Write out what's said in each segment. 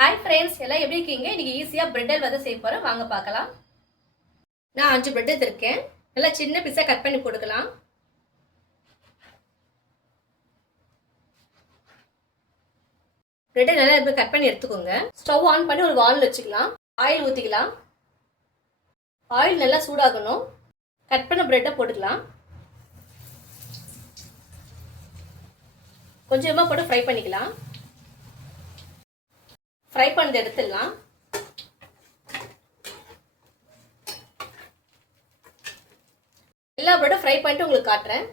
Hi friends, எல்லாம் எப்படி இருக்கீங்க? இன்னைக்கு ஈஸியாக பிரெட் அல்வா செய்ய போகிறேன். வாங்க பார்க்கலாம். நான் 5 பிரெட் எடுத்திருக்கேன். நல்லா சின்ன பீஸாக கட் பண்ணி போட்டுக்கலாம். பிரெட்டை நல்லா இப்போ கட் பண்ணி எடுத்துக்கோங்க. ஸ்டவ் ஆன் பண்ணி ஒரு வானல் வச்சுக்கலாம். ஆயில் ஊற்றிக்கலாம். ஆயில் நல்லா சூடாகணும். கட் பண்ண பிரெட்டை போட்டுக்கலாம். கொஞ்சமாக போட்டு ஃப்ரை பண்ணிக்கலாம். ஃப்ரை பண்ணதை எடுத்துடலாம். எல்லா பிரெட்டும் ஃப்ரை பண்ணிட்டு உங்களுக்கு காட்டுறேன்.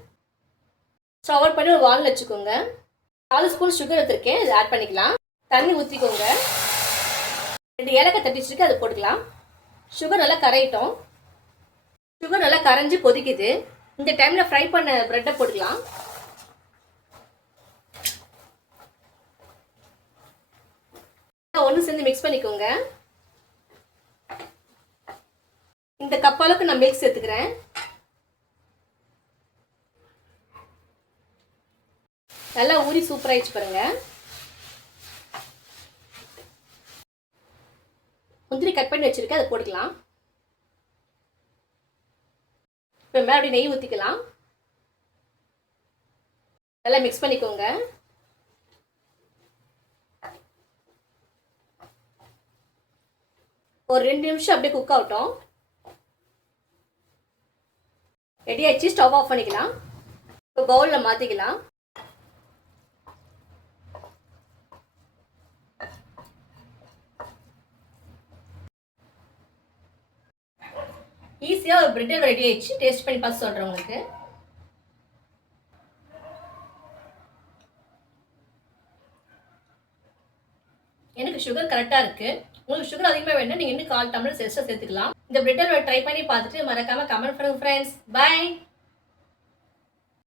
ஸ்டவ் ஆன் பண்ணி ஒரு வானல் வச்சுக்கோங்க. 4 ஸ்பூன் சுகர் எடுத்துருக்கேன், இதை ஆட் பண்ணிக்கலாம். தண்ணி ஊற்றிக்கோங்க. 2 ஏலக்காய் தட்டி வச்சுருக்கு, அதை போட்டுக்கலாம். சுகர் நல்லா கரையிட்டோம். சுகர் நல்லா கரைஞ்சி கொதிக்குது. இந்த டைமில் ஃப்ரை பண்ண பிரெட்டை போட்டுக்கலாம். ஒன்று சேர்ந்து மிக்ஸ் பண்ணிக்கோங்க. இந்த கப் அளவுக்கு நான் மில்க் சேர்த்துக்கிறேன். நல்லா ஊறி சூப்பராகிடுச்சு பாருங்க. முந்திரி கட் பண்ணி வச்சிருக்கேன், அதை போட்டுக்கலாம். இப்போ மேலே அப்படி நெய் ஊற்றிக்கலாம். நல்லா மிக்ஸ் பண்ணிக்கோங்க. ஒரு 2 நிமிஷம் அப்படியே குக் ஆகட்டும். ரெடி ஆயிடுச்சு. ஸ்டவ் ஆஃப் பண்ணிக்கலாம். இப்போ பவுலில் மாற்றிக்கலாம். ஈஸியாக ஒரு பிரெட் ரெடி ஆயிடுச்சு. டேஸ்ட் பண்ணி பார்த்து சொல்கிறேன் உங்களுக்கு. எனக்கு சுகர் கரெக்டாக இருக்குது. உங்களுக்கு சுகர் அதிகமாக வேணும், நீங்கள் இன்னும் 1/4 டம்ளர் எக்ஸ்ட்ரா சேர்த்துக்கலாம். இந்த பிரெட் அல்வா ட்ரை பண்ணி பார்த்துட்டு மறக்காமல் கமெண்ட் பண்ணுங்கள் ஃப்ரெண்ட்ஸ். பை.